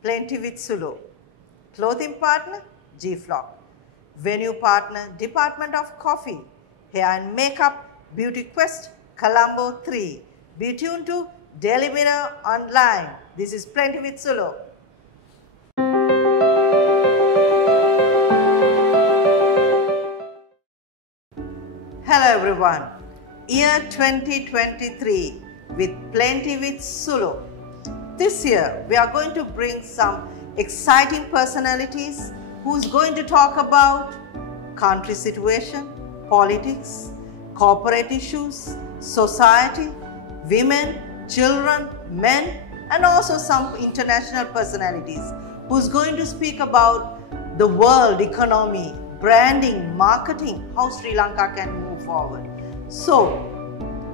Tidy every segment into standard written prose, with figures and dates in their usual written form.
Plenty with Sulo. Clothing partner, GFlock. Venue partner, Department of Coffee. Hair and Makeup, Beauty Quest, Colombo 3. Be tuned to Daily Mirror Online. This is Plenty with Sulo. Hello everyone. Year 2023 with Plenty with Sulo. This year we are going to bring some exciting personalities who's going to talk about country situation, politics, corporate issues, society, women, children, men, and also some international personalities who's going to speak about the world economy, branding, marketing, how Sri Lanka can move forward. So,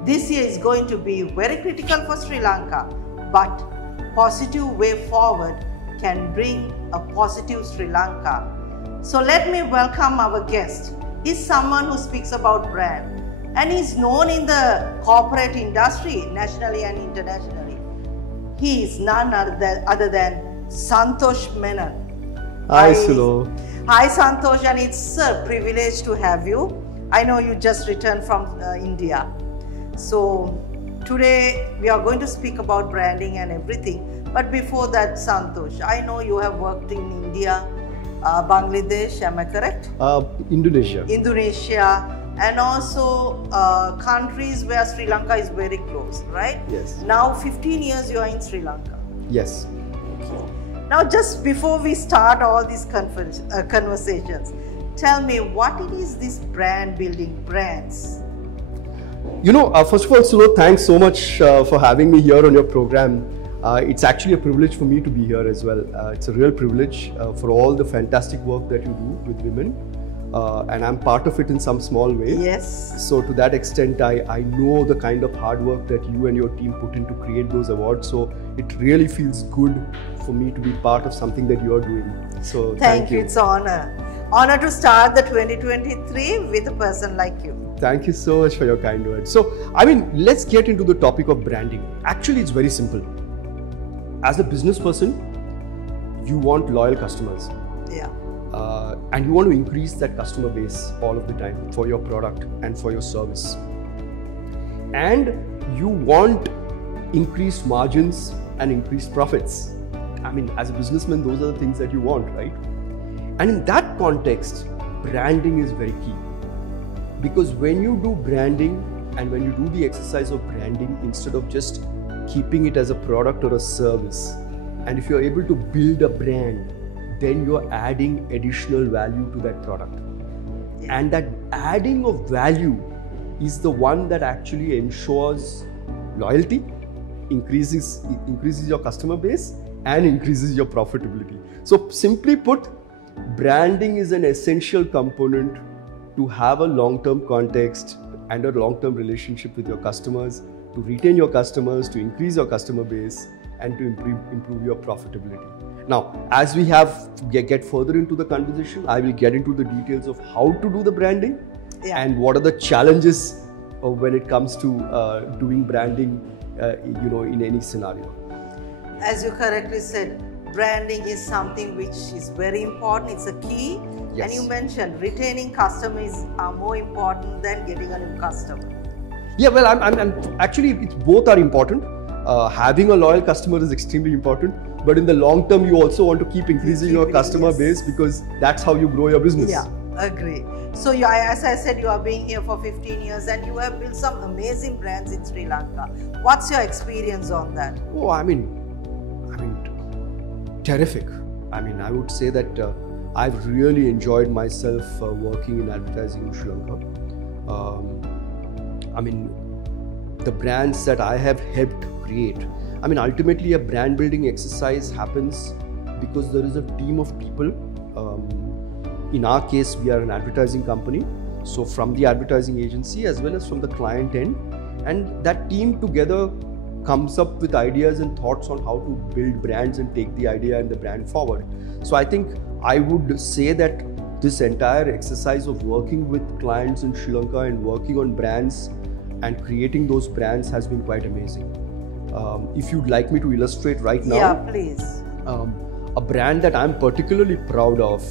this year is going to be very critical for Sri Lanka, but positive way forward can bring a positive Sri Lanka. So let me welcome our guest. He's someone who speaks about brand and he's known in the corporate industry nationally and internationally. He is none other than Santosh Menon. Hi Sulo. Hi Santosh, and it's a privilege to have you. I know you just returned from India. So today we are going to speak about branding and everything. But before that, Santosh, I know you have worked in India, Bangladesh, am I correct? Indonesia. Indonesia, and also countries where Sri Lanka is very close, right? Yes. Now 15 years you are in Sri Lanka. Yes. Okay. Now just before we start all these conversations, tell me what it is this brand building, brands? You know, first of all, Sulo, thanks so much for having me here on your program. It's actually a privilege for me to be here as well. It's a real privilege for all the fantastic work that you do with women. And I'm part of it in some small way. Yes. So to that extent, I know the kind of hard work that you and your team put in to create those awards. So it really feels good for me to be part of something that you're doing. So thank you. It's an honor. Honor to start the 2023 with a person like you. Thank you so much for your kind words. So, I mean, let's get into the topic of branding. Actually, it's very simple. As a business person, you want loyal customers. Yeah. And you want to increase that customer base all of the time for your product and for your service. And you want increased margins and increased profits. I mean, as a businessman, those are the things that you want, right? And in that context, branding is very key. Because when you do branding and when you do the exercise of branding, instead of just keeping it as a product or a service, and if you're able to build a brand, then you're adding additional value to that product. Yeah. And that adding of value is the one that actually ensures loyalty, increases your customer base, and increases your profitability. So simply put, branding is an essential component to have a long-term context and a long-term relationship with your customers, to retain your customers, to increase your customer base, and to improve your profitability. Now, as we get further into the conversation, I will get into the details of how to do the branding and what are the challenges when it comes to doing branding, in any scenario. As you correctly said, branding is something which is very important. It's a key. Yes. And you mentioned retaining customers are more important than getting a new customer. Yeah, well, I'm actually, both are important. Having a loyal customer is extremely important, but in the long term, you also want to keep increasing your customer base, because that's how you grow your business. Yeah, agree. So, as I said, you are being here for 15 years and you have built some amazing brands in Sri Lanka. What's your experience on that? Oh, I mean, terrific. I mean, I would say that I've really enjoyed myself working in advertising in Sri Lanka. I mean, the brands that I have helped create. I mean, ultimately a brand building exercise happens because there is a team of people. In our case, we are an advertising company. So from the advertising agency as well as from the client end. And that team together comes up with ideas and thoughts on how to build brands and take the idea and the brand forward. So I think I would say that this entire exercise of working with clients in Sri Lanka and working on brands and creating those brands has been quite amazing. If you'd like me to illustrate right now. Yeah, please. a brand that I'm particularly proud of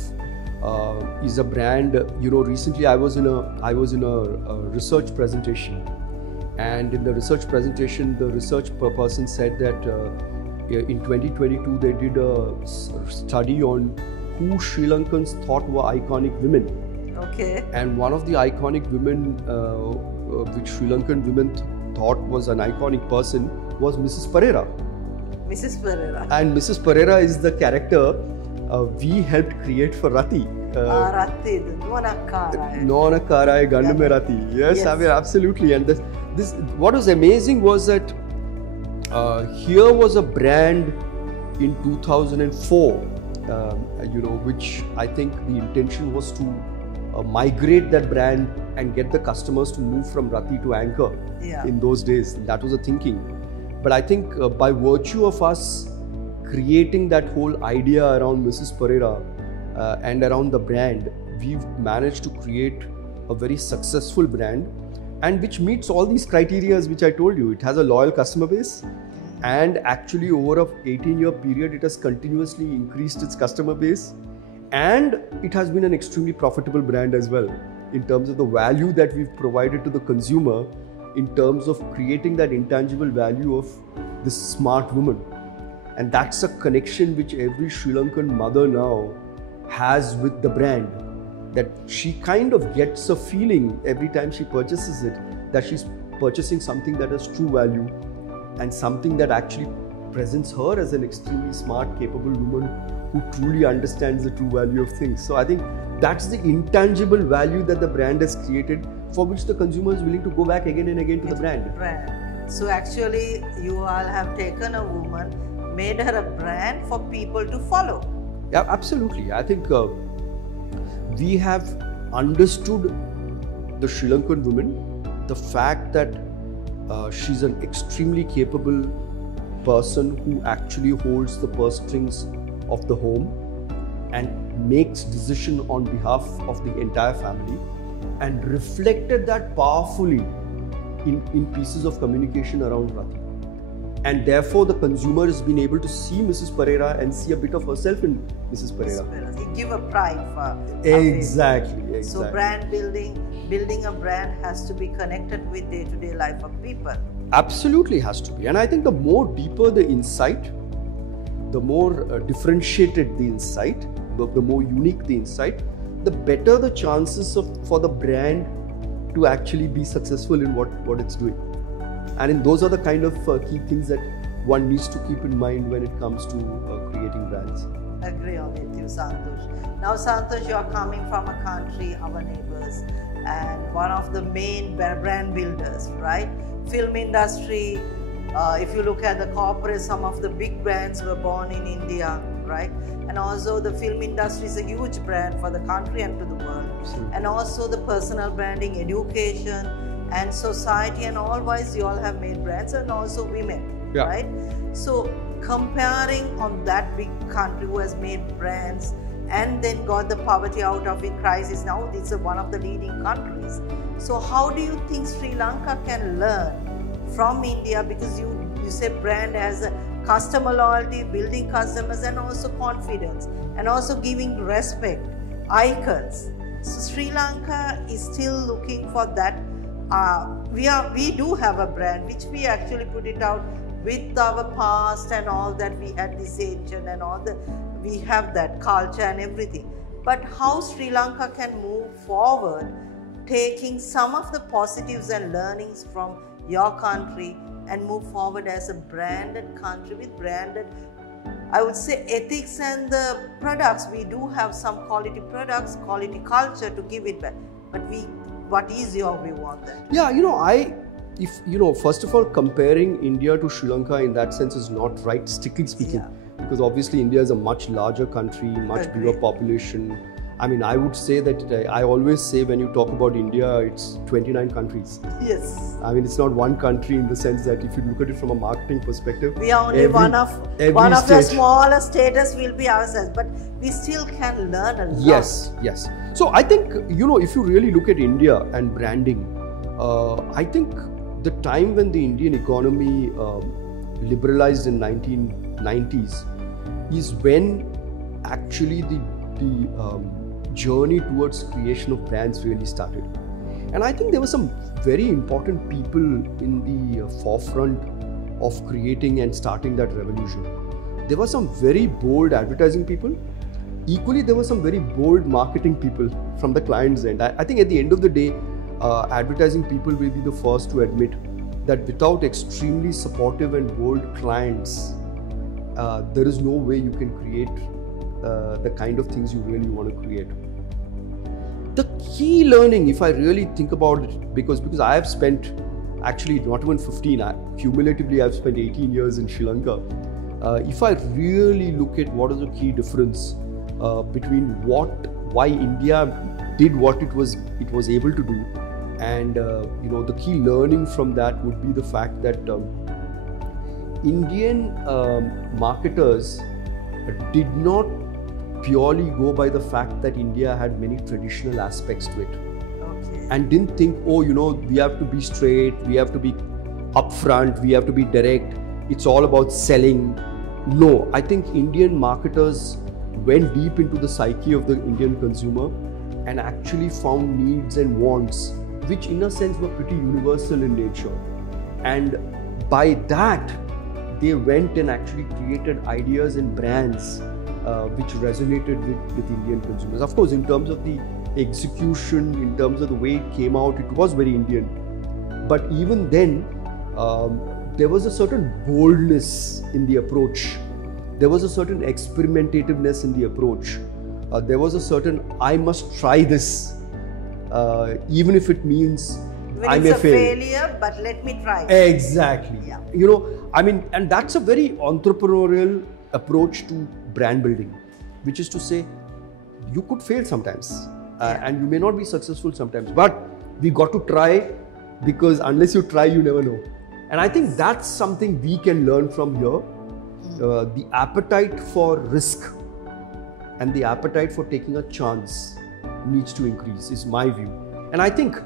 is a brand. Recently I was in a research presentation, and in the research presentation, the research person said that in 2022 they did a study on who Sri Lankans thought were iconic women. Okay. And one of the iconic women, which Sri Lankan women thought was an iconic person, was Mrs. Pereira. Mrs. Pereira. And Mrs. Pereira is the character we helped create for Rati. Rati, Nona Karai Gandume Rati. Yes, I mean, absolutely. And this what was amazing was that here was a brand in 2004, which I think the intention was to migrate that brand and get the customers to move from Rati to Anchor in those days. That was the thinking. But I think by virtue of us creating that whole idea around Mrs. Pereira and around the brand, we've managed to create a very successful brand, and which meets all these criteria which I told you. It has a loyal customer base, and actually over a 18-year period, it has continuously increased its customer base, and it has been an extremely profitable brand as well in terms of the value that we've provided to the consumer, in terms of creating that intangible value of this smart woman. And that's a connection which every Sri Lankan mother now has with the brand, that she kind of gets a feeling every time she purchases it that she's purchasing something that has true value and something that actually presents her as an extremely smart, capable woman who truly understands the true value of things. So I think that's the intangible value that the brand has created, for which the consumer is willing to go back again and again to the brand. So actually, you all have taken a woman, made her a brand for people to follow. Yeah, absolutely. I think we have understood the Sri Lankan woman, the fact that she's an extremely capable person who actually holds the purse strings of the home and makes decision on behalf of the entire family, and reflected that powerfully in pieces of communication around Rati. And therefore the consumer has been able to see Mrs. Pereira and see a bit of herself in Mrs. Pereira. It gives a pride for Exactly. So brand building a brand has to be connected with day-to-day life of people. Absolutely has to be. And I think the more deeper the insight, the more differentiated the insight, the more unique the insight, the better the chances for the brand to actually be successful in what it's doing. And those are the kind of key things that one needs to keep in mind when it comes to creating brands. Agree on with you, Santosh. Now, Santosh, you are coming from a country, our neighbors, and one of the main brand builders, right? Film industry, if you look at the corporate, some of the big brands were born in India, right? And also the film industry is a huge brand for the country and to the world. And also the personal branding, education and society, and all wise you all have made brands, and also women, right? So comparing on that big country who has made brands and then got the poverty out of it, crisis, now it's one of the leading countries. So how do you think Sri Lanka can learn from India? Because you say brand as a customer loyalty, building customers, and also confidence, and also giving respect, icons. So Sri Lanka is still looking for that. We do have a brand which we actually put it out with our past and all that. We had this ancient and all that. We have that culture and everything. But how Sri Lanka can move forward, taking some of the positives and learnings from your country and move forward as a branded country with branded, I would say, ethics and the products. We do have some quality products, quality culture to give it back. But what is your view on that? Yeah, first of all, comparing India to Sri Lanka in that sense is not right, strictly speaking, because obviously India is a much larger country, much bigger population. I mean, I would say that I always say when you talk about India, it's 29 countries. Yes. I mean, it's not one country in the sense that if you look at it from a marketing perspective, we are only one of the smaller states will be ourselves, but we still can learn a lot. Yes. So I think, if you really look at India and branding, I think the time when the Indian economy liberalized in 1990s, is when actually the journey towards creation of brands really started. And I think there were some very important people in the forefront of creating and starting that revolution. There were some very bold advertising people. Equally, there were some very bold marketing people from the client's end. I think at the end of the day, advertising people will be the first to admit that without extremely supportive and bold clients, there is no way you can create the kind of things you really want to create. The key learning, if I really think about it, because I have spent actually not even 15, cumulatively I've spent 18 years in Sri Lanka. If I really look at what is the key difference between why India did what it was able to do, and the key learning from that would be the fact that Indian marketers did not purely go by the fact that India had many traditional aspects to it. Okay. And didn't think, we have to be straight, we have to be upfront, we have to be direct, it's all about selling. No, I think Indian marketers went deep into the psyche of the Indian consumer and actually found needs and wants which in a sense were pretty universal in nature. And by that, they went and actually created ideas and brands which resonated with Indian consumers. Of course, in terms of the execution, in terms of the way it came out, it was very Indian. But even then, there was a certain boldness in the approach. There was a certain experimentativeness in the approach. There was a certain, I must try this, even if it means I may fail. It's a failure, but let me try. Exactly. Yeah. And that's a very entrepreneurial approach to brand building, which is to say, you could fail sometimes, and you may not be successful sometimes, but we got to try, because unless you try, you never know. And I think that's something we can learn from here. The appetite for risk and the appetite for taking a chance needs to increase, is my view. And I think,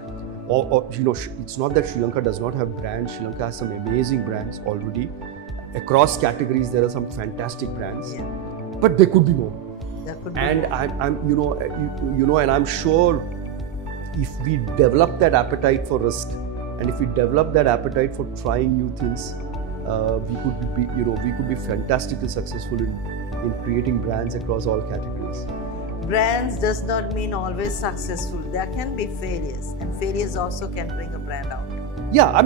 it's not that Sri Lanka does not have brands. Sri Lanka has some amazing brands already. Across categories, there are some fantastic brands, but there could be more. And I'm sure if we develop that appetite for risk, and if we develop that appetite for trying new things, we could be fantastically successful in creating brands across all categories. Brands does not mean always successful. There can be failures, and failures also can bring a brand out. Yeah,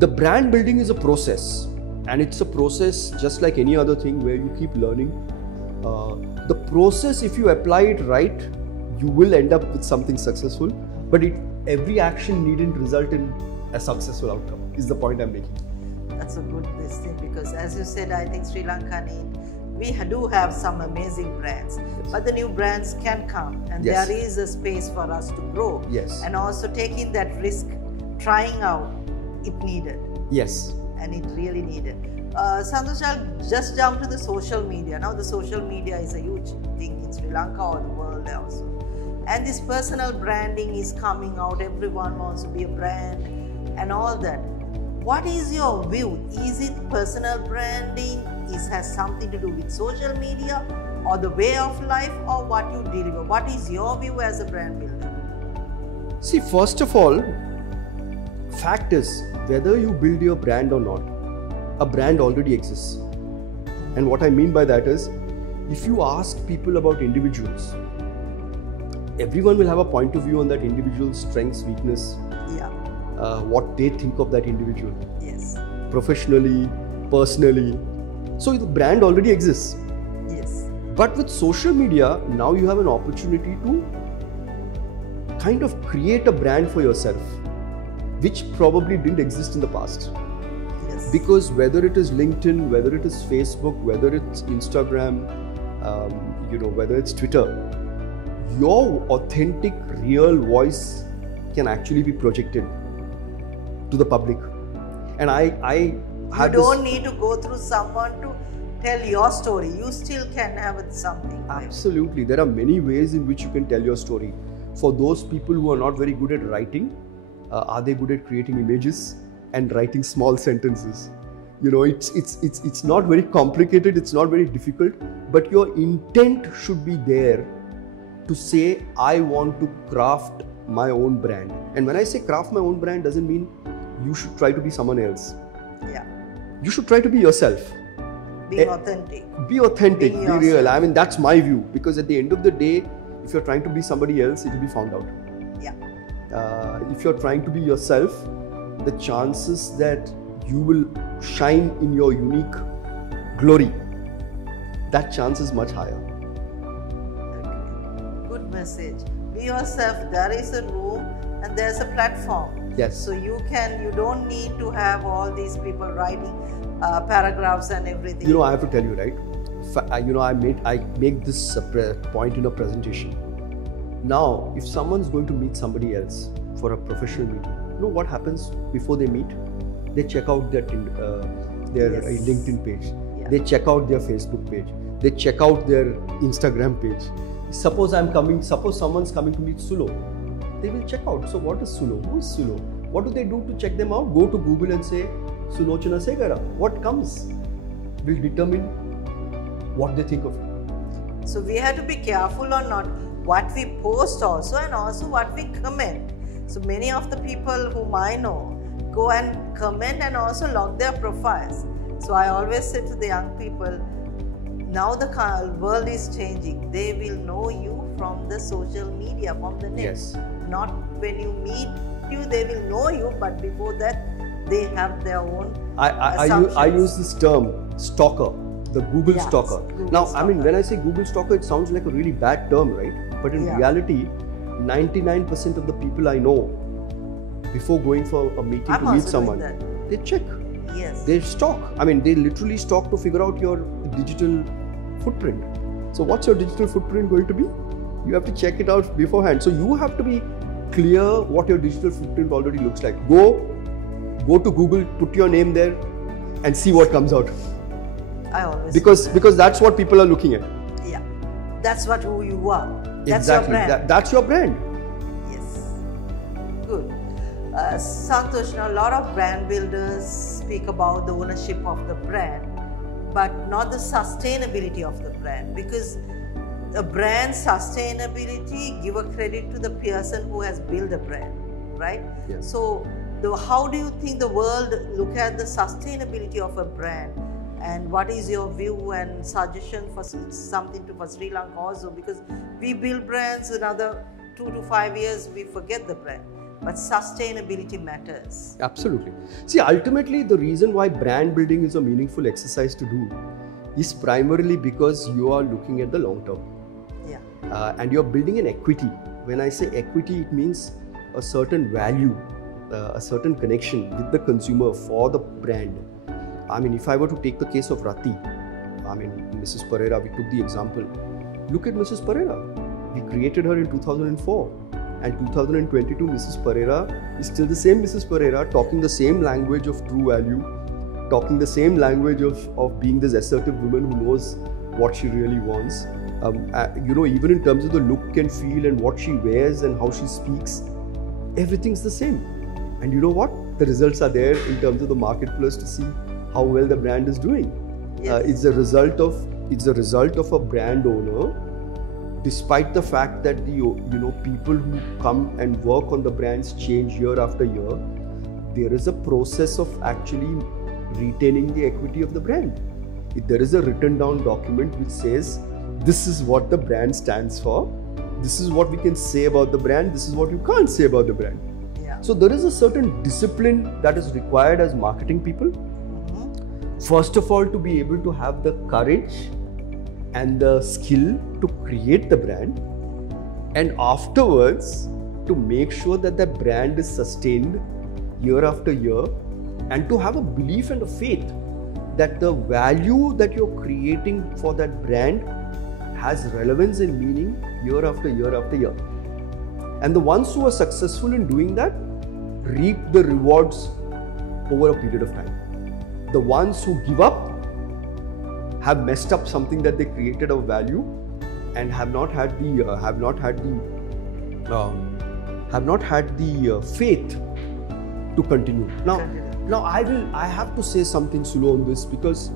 the brand building is a process, and it's a process just like any other thing where you keep learning. The process, if you apply it right, you will end up with something successful, but every action needn't result in a successful outcome, is the point I'm making. That's a good thing, because as you said, I think Sri Lanka we do have some amazing brands, but the new brands can come, and there is a space for us to grow. Yes. And also taking that risk, trying out, it needed. Yes. And it really needed. Santosh, I'll just jump to the social media. Now the social media is a huge thing in Sri Lanka or the world also. And this personal branding is coming out. Everyone wants to be a brand and all that. What is your view? Is it personal branding has something to do with social media or the way of life, or what you deliver? What is your view as a brand builder? See, first of all, fact is, whether you build your brand or not, a brand already exists. And what I mean by that is, if you ask people about individuals, everyone will have a point of view on that individual's strengths, weakness, what they think of that individual. Yes. Professionally, personally. So the brand already exists. Yes. But with social media, now you have an opportunity to kind of create a brand for yourself, which probably didn't exist in the past. Yes. Because whether it is LinkedIn, whether it is Facebook, whether it's Instagram, whether it's Twitter, your authentic, real voice can actually be projected to the public. And you don't need to go through someone to tell your story. You still can have something. Absolutely. There are many ways in which you can tell your story. For those people who are not very good at writing, are they good at creating images and writing small sentences? You know, it's not very complicated, it's not very difficult, but your intent should be there to say, I want to craft my own brand. And when I say craft my own brand, doesn't mean you should try to be someone else. Yeah. You should try to be yourself. Be authentic. Be authentic, Be be real. I mean, that's my view, because at the end of the day, if you're trying to be somebody else, it will be found out. Yeah. If you're trying to be yourself, the chances that you will shine in your unique glory, that chance is much higher. Okay. Good message. Be yourself. There is a room and there's a platform. Yes. So you don't need to have all these people writing paragraphs and everything. You know, I have to tell you, right? I make this point in a presentation. Now, if someone's going to meet somebody else for a professional meeting, you know what happens before they meet? They check out their LinkedIn page. Yeah. They check out their Facebook page. They check out their Instagram page. Suppose someone's coming to meet Sulo. They will check out. So what is Sulo? Who is Sulo? What do they do to check them out? Go to Google and say, Sulochana Segara. What comes will determine what they think of it. So we have to be careful on not what we post also, and also what we comment. So many of the people whom I know go and comment and also log their profiles. So I always say to the young people, now the world is changing. They will know you from the social media, from the net. Yes. Not when you meet you, they will know you, but before that, they have their own I use this term, stalker, the Google stalker. Now, I mean, when I say Google stalker, it sounds like a really bad term, right? But in reality, 99% of the people I know, before going for a meeting to meet someone, they check. Yes. They stalk. I mean, they literally stalk to figure out your digital footprint. So what's your digital footprint going to be? You have to check it out beforehand. So you have to be clear what your digital footprint already looks like. Go to Google, put your name there and see what comes out. I always because that's what people are looking at. Yeah. That's who you are. That's exactly. your brand. That's your brand. Yes. Good. Santosh, now a lot of brand builders speak about the ownership of the brand, but not the sustainability of the brand, because a brand sustainability give a credit to the person who has built a brand, right? Yes. So how do you think the world look at the sustainability of a brand, and what is your view and suggestion for something for Sri Lanka also? Because we build brands, another 2 to 5 years we forget the brand. But sustainability matters. Absolutely. See, ultimately, the reason why brand building is a meaningful exercise to do is primarily because you are looking at the long term. Yeah. And you're building an equity. When I say equity, it means a certain value, a certain connection with the consumer for the brand. I mean, if I were to take the case of Rati, I mean, Mrs. Pereira, we took the example. Look at Mrs. Pereira. We created her in 2004. And 2022, Mrs. Pereira is still the same Mrs. Pereira, talking the same language of true value, talking the same language of being this assertive woman who knows what she really wants. Even in terms of the look and feel and what she wears and how she speaks, everything's the same. And you know what? The results are there in terms of the marketplace to see how well the brand is doing. Yes. It's a result of a brand owner. Despite the fact that people who come and work on the brands change year after year, there is a process of actually retaining the equity of the brand. There is a written down document which says this is what the brand stands for, this is what we can say about the brand, this is what you can't say about the brand. Yeah. So there is a certain discipline that is required as marketing people. Mm-hmm. First of all, to be able to have the courage and the skill to create the brand, and afterwards to make sure that the brand is sustained year after year, and to have a belief and a faith that the value that you're creating for that brand has relevance and meaning year after year after year. And the ones who are successful in doing that reap the rewards over a period of time. The ones who give up have messed up something that they created of value and have not had the faith to continue. Now, Now I have to say something, Sulo, on this, because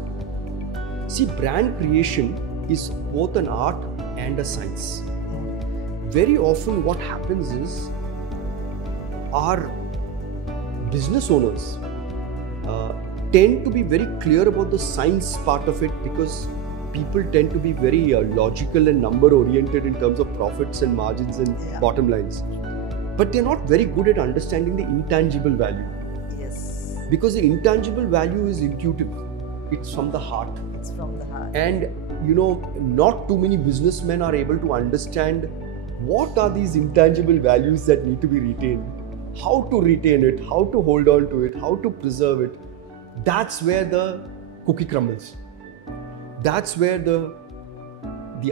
see, brand creation is both an art and a science. Very often what happens is our business owners tend to be very clear about the science part of it, because people tend to be very logical and number oriented in terms of profits and margins and bottom lines. But they're not very good at understanding the intangible value. Yes. Because the intangible value is intuitive. It's from the heart. It's from the heart. And not too many businessmen are able to understand what are these intangible values that need to be retained, how to retain it, how to hold on to it, how to preserve it. That's where the cookie crumbles. That's where the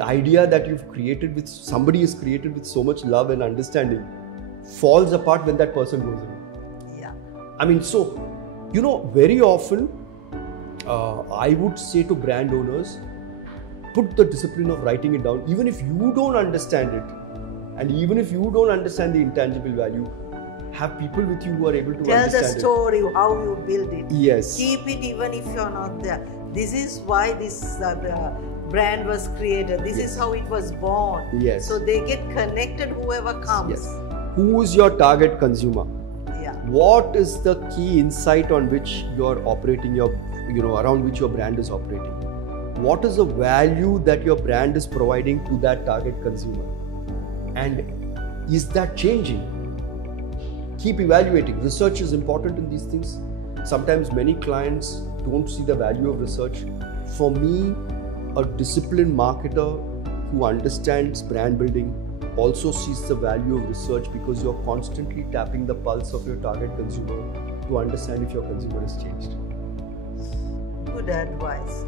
idea that you've created with somebody is created with so much love and understanding falls apart when that person goes in. Yeah. I mean, so, very often I would say to brand owners, put the discipline of writing it down, even if you don't understand it, and even if you don't understand the intangible value, have people with you who are able to tell understand the story, how you build it. Yes. Keep it even if you're not there. This is why this brand was created. This is how it was born. Yes. So they get connected, whoever comes. Yes. Who is your target consumer? Yeah. What is the key insight on which you're operating around which your brand is operating? What is the value that your brand is providing to that target consumer? And is that changing? Keep evaluating. Research is important in these things. Sometimes many clients don't see the value of research. For me, a disciplined marketer who understands brand building also sees the value of research, because you're constantly tapping the pulse of your target consumer to understand if your consumer has changed. Good advice.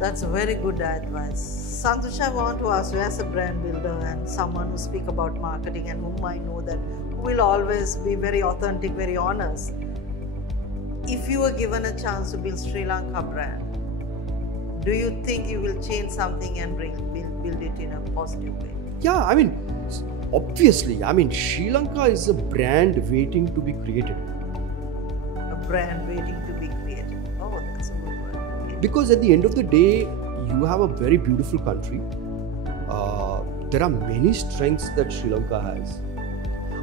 That's a very good advice. Santosh, I want to ask you, as a brand builder and someone who speaks about marketing and whom I know that will always be very authentic, very honest. If you were given a chance to build Sri Lanka brand, do you think you will change something and build it in a positive way? Yeah, I mean, obviously, Sri Lanka is a brand waiting to be created. A brand waiting to be created. Oh, that's a good word. Okay. Because at the end of the day, you have a very beautiful country. There are many strengths that Sri Lanka has.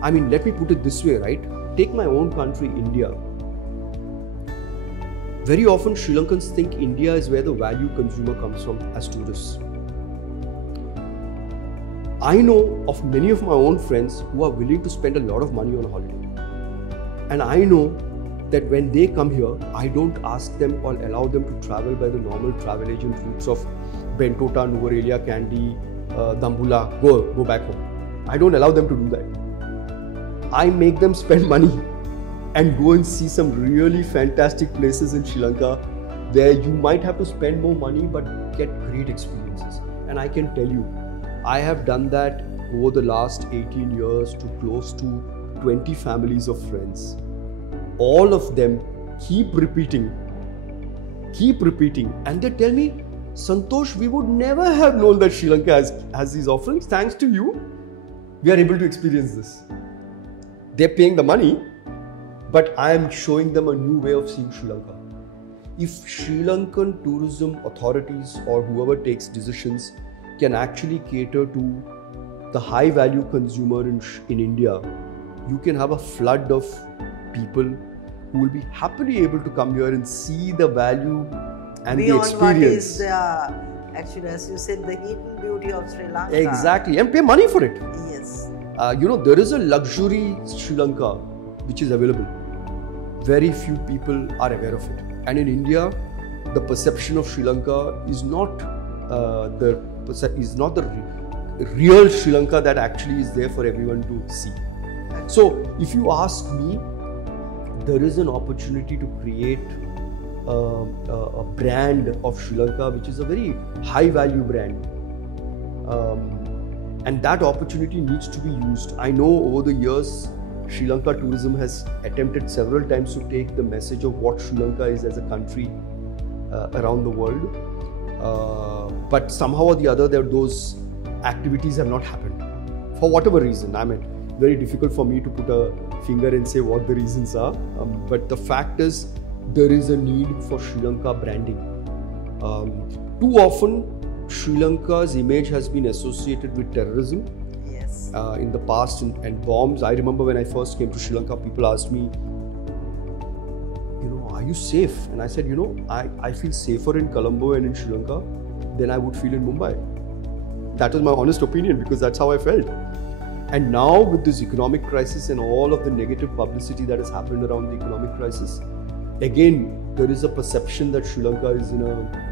Let me put it this way, right? Take my own country, India. Very often Sri Lankans think India is where the value consumer comes from as tourists. I know of many of my own friends who are willing to spend a lot of money on a holiday. And I know that when they come here, I don't ask them or allow them to travel by the normal travel agent routes of Bentota, Nuvarelia, Kandy, Dambula, go back home. I don't allow them to do that. I make them spend money and go and see some really fantastic places in Sri Lanka where you might have to spend more money but get great experiences. And I can tell you, I have done that over the last 18 years to close to 20 families of friends. All of them keep repeating, and they tell me, Santosh, we would never have known that Sri Lanka has these offerings. Thanks to you, we are able to experience this. They're paying the money, but I am showing them a new way of seeing Sri Lanka. If Sri Lankan tourism authorities or whoever takes decisions can actually cater to the high value consumer in India, you can have a flood of people who will be happily able to come here and see the value and beyond the experience. What is the, actually, as you said, the hidden beauty of Sri Lanka. Exactly, and pay money for it. Yes. There is a luxury Sri Lanka which is available. Very few people are aware of it. And in India, the perception of Sri Lanka is not the real Sri Lanka that actually is there for everyone to see. So, if you ask me, there is an opportunity to create a brand of Sri Lanka which is a very high value brand. And that opportunity needs to be used. I know over the years, Sri Lanka tourism has attempted several times to take the message of what Sri Lanka is as a country around the world. But somehow or the other, those activities have not happened. For whatever reason, very difficult for me to put a finger and say what the reasons are. But the fact is, there is a need for Sri Lanka branding. Too often, Sri Lanka's image has been associated with terrorism. Yes. In the past and bombs. I remember when I first came to Sri Lanka, people asked me, are you safe? And I said, I feel safer in Colombo and in Sri Lanka than I would feel in Mumbai. That was my honest opinion because that's how I felt. And now with this economic crisis and all of the negative publicity that has happened around the economic crisis, again, there is a perception that Sri Lanka is in a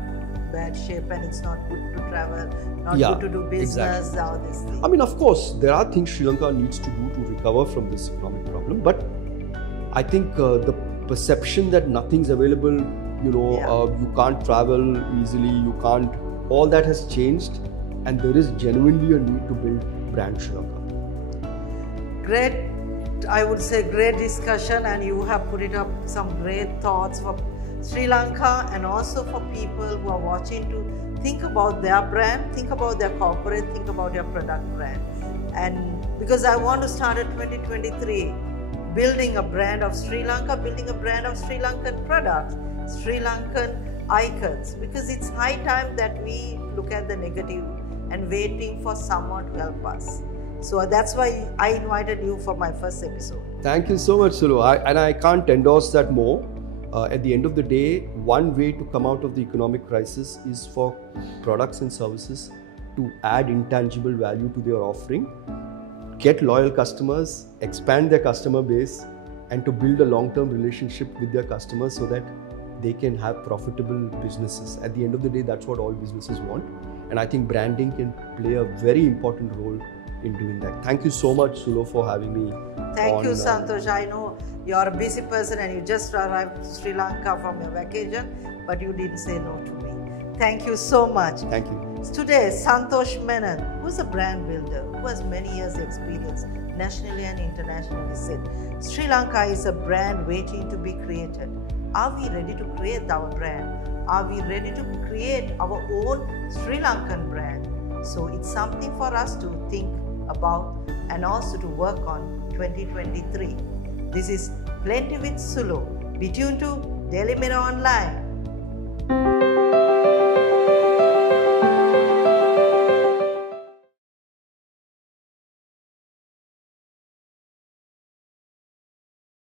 bad shape and it's not good to travel, not good to do business, exactly. all these things. I mean, of course, there are things Sri Lanka needs to do to recover from this economic problem, but I think the perception that nothing's available, you can't travel easily, all that has changed, and there is genuinely a need to build brand Sri Lanka. Great, I would say great discussion, and you have put it up some great thoughts for Sri Lanka and also for people who are watching to think about their brand, think about their corporate, think about their product brand. And because I want to start at 2023, building a brand of Sri Lanka, building a brand of Sri Lankan products, Sri Lankan icons, because it's high time that we look at the negative and waiting for someone to help us. So that's why I invited you for my first episode. Thank you so much, Sulo. I can't endorse that more. At the end of the day, one way to come out of the economic crisis is for products and services to add intangible value to their offering, get loyal customers, expand their customer base, and to build a long-term relationship with their customers so that they can have profitable businesses. At the end of the day, that's what all businesses want. And I think branding can play a very important role in doing that. Thank you so much, Sulo, for having me. Thank you, Santosh. I know you're a busy person and you just arrived to Sri Lanka from your vacation, but you didn't say no to me. Thank you so much. Thank you. Today, Santosh Menon, who's a brand builder, who has many years experience nationally and internationally, said, Sri Lanka is a brand waiting to be created. Are we ready to create our brand? Are we ready to create our own Sri Lankan brand? So it's something for us to think about and also to work on 2023. This is Plenty with Sulo. Be tuned to Daily Mirror Online.